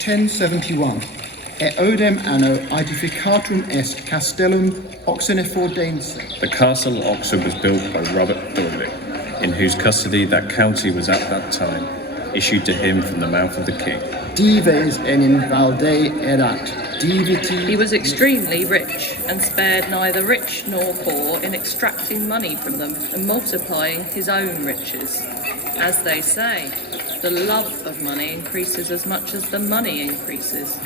1071. Eodem anno aedificatum est castellum Oxenefordense. The castle of Oxford was built by Robert Thorley, in whose custody that county was at that time, issued to him from the mouth of the king. Dives enim valde erat. Diviti. He was extremely rich, and spared neither rich nor poor in extracting money from them and multiplying his own riches. As they say, the love of money increases as much as the money increases.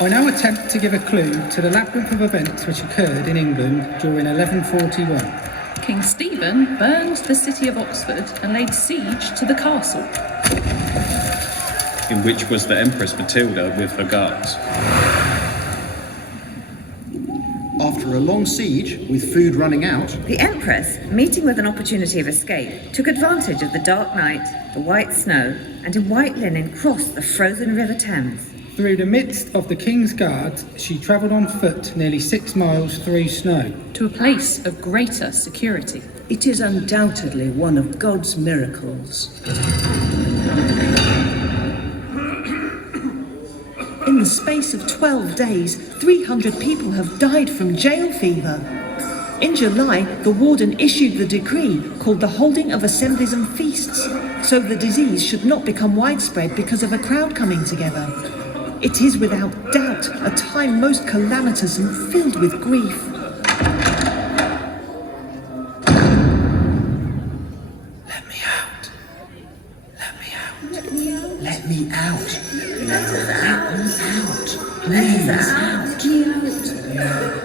I now attempt to give a clue to the labyrinth of events which occurred in England during 1141. King Stephen burned the city of Oxford and laid siege to the castle, In which was the Empress Matilda with her guards. After a long siege, with food running out, The Empress, meeting with an opportunity of escape, took advantage of the dark night, the white snow, and in white linen crossed the frozen River Thames. Through the midst of the king's guards, she travelled on foot nearly 6 miles through snow. to a place of greater security. It is undoubtedly one of God's miracles. In the space of 12 days, 300 people have died from jail fever. In July, the warden issued the decree called the holding of assemblies and feasts, so the disease should not become widespread because of a crowd coming together. It is without doubt a time most calamitous and filled with grief. Let me out. Let me out. Let me out. Let me out. Let me out.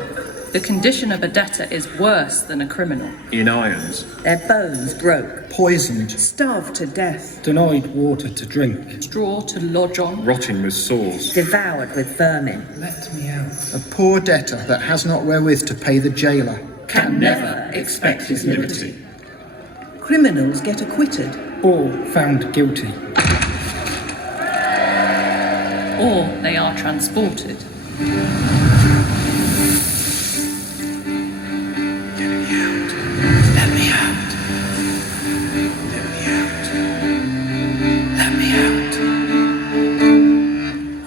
The condition of a debtor is worse than a criminal. In irons, Their bones broke, poisoned, Starved to death. Denied water to drink. Straw to lodge on, rotting with sores, devoured with vermin. Let me out. a poor debtor that has not wherewith to pay the jailer. Can never expect his liberty. Criminals get acquitted. Or found guilty. or they are transported.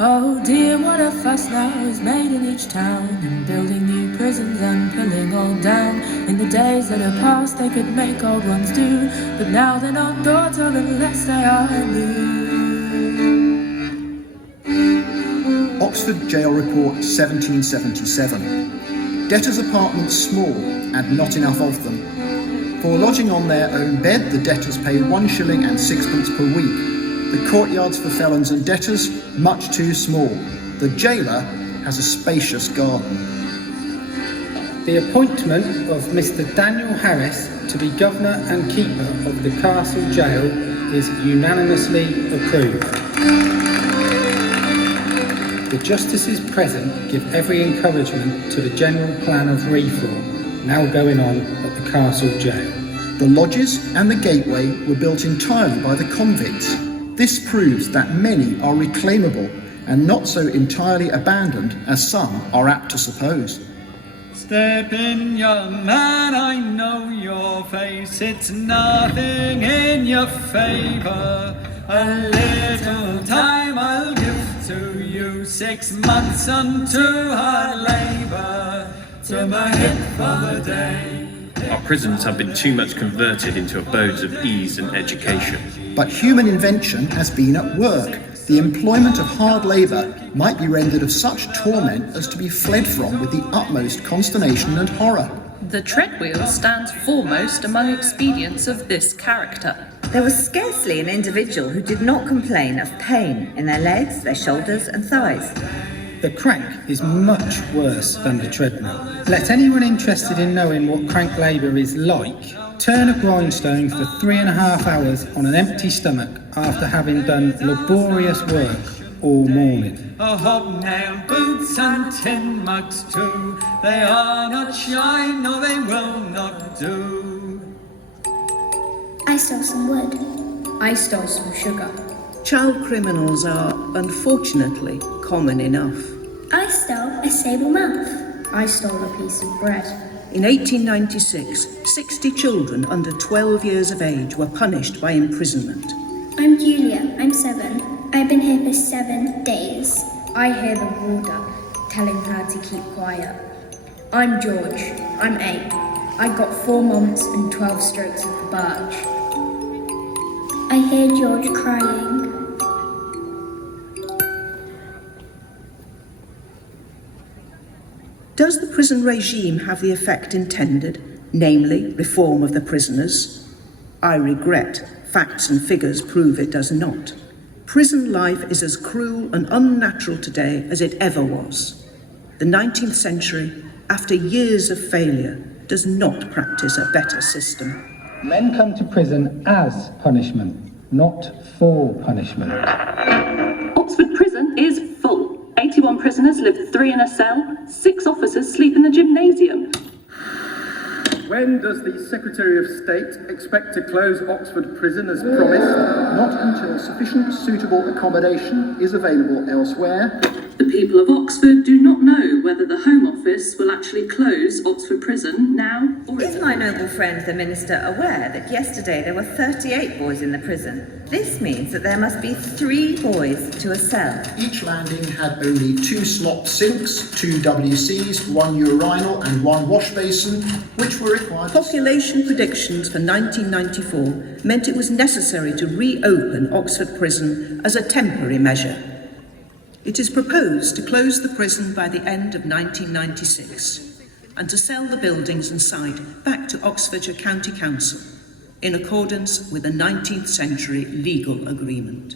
Oh dear, what a fuss now is made in each town, and building new prisons and pulling old down. In the days that are past they could make old ones do, but now they're not built unless they are new. Oxford Jail Report 1777. Debtors' apartments small, and not enough of them. For lodging on their own bed, the debtors pay 1 shilling and 6pence per week. The courtyards for felons and debtors, much too small. The jailer has a spacious garden. The appointment of Mr. Daniel Harris to be governor and keeper of the castle jail is unanimously approved. The justices present give every encouragement to the general plan of reform now going on at the castle jail. The lodges and the gateway were built entirely by the convicts. This proves that many are reclaimable and not so entirely abandoned as some are apt to suppose. Step in, young man, I know your face, it's nothing in your favour. A little time I'll give to you, 6 months unto hard labour, to my hip for the day. our prisons have been too much converted into abodes of ease and education. But human invention has been at work. The employment of hard labour might be rendered of such torment as to be fled from with the utmost consternation and horror. The treadwheel stands foremost among expedients of this character. There was scarcely an individual who did not complain of pain in their legs, their shoulders and thighs. The crank is much worse than the treadmill. Let anyone interested in knowing what crank labour is like turn a grindstone for 3.5 hours on an empty stomach after having done laborious work all morning. Hobnail boots and tin mugs too, they are not shine, no they will not do. I stole some wood. I stole some sugar. Child criminals are, unfortunately, common enough. I stole a sable mouth. I stole a piece of bread. In 1896, 60 children under 12 years of age were punished by imprisonment. I'm Julia. I'm 7. I've been here for 7 days. I hear the warder telling her to keep quiet. I'm George. I'm 8. I got 4 months and 12 strokes of the birch. I hear George crying. Does the prison regime have the effect intended, namely reform of the prisoners? I regret facts and figures prove it does not. Prison life is as cruel and unnatural today as it ever was. The 19th century, after years of failure, does not practice a better system. Men come to prison as punishment, not for punishment. Oxford Prison is full. 81 prisoners live 3 in a cell, 6 officers sleep in the gymnasium. When does the Secretary of State expect to close Oxford Prison as promised? Not until sufficient suitable accommodation is available elsewhere. The people of Oxford do not know whether the Home Office will actually close Oxford Prison now or Is my noble friend the Minister aware that yesterday there were 38 boys in the prison? This means that there must be 3 boys to a cell. Each landing had only 2 slop sinks, 2 WCs, 1 urinal and 1 wash basin, which were required. Population predictions for 1994 meant it was necessary to reopen Oxford Prison as a temporary measure. It is proposed to close the prison by the end of 1996 and to sell the buildings and site back to Oxfordshire County Council in accordance with a 19th century legal agreement.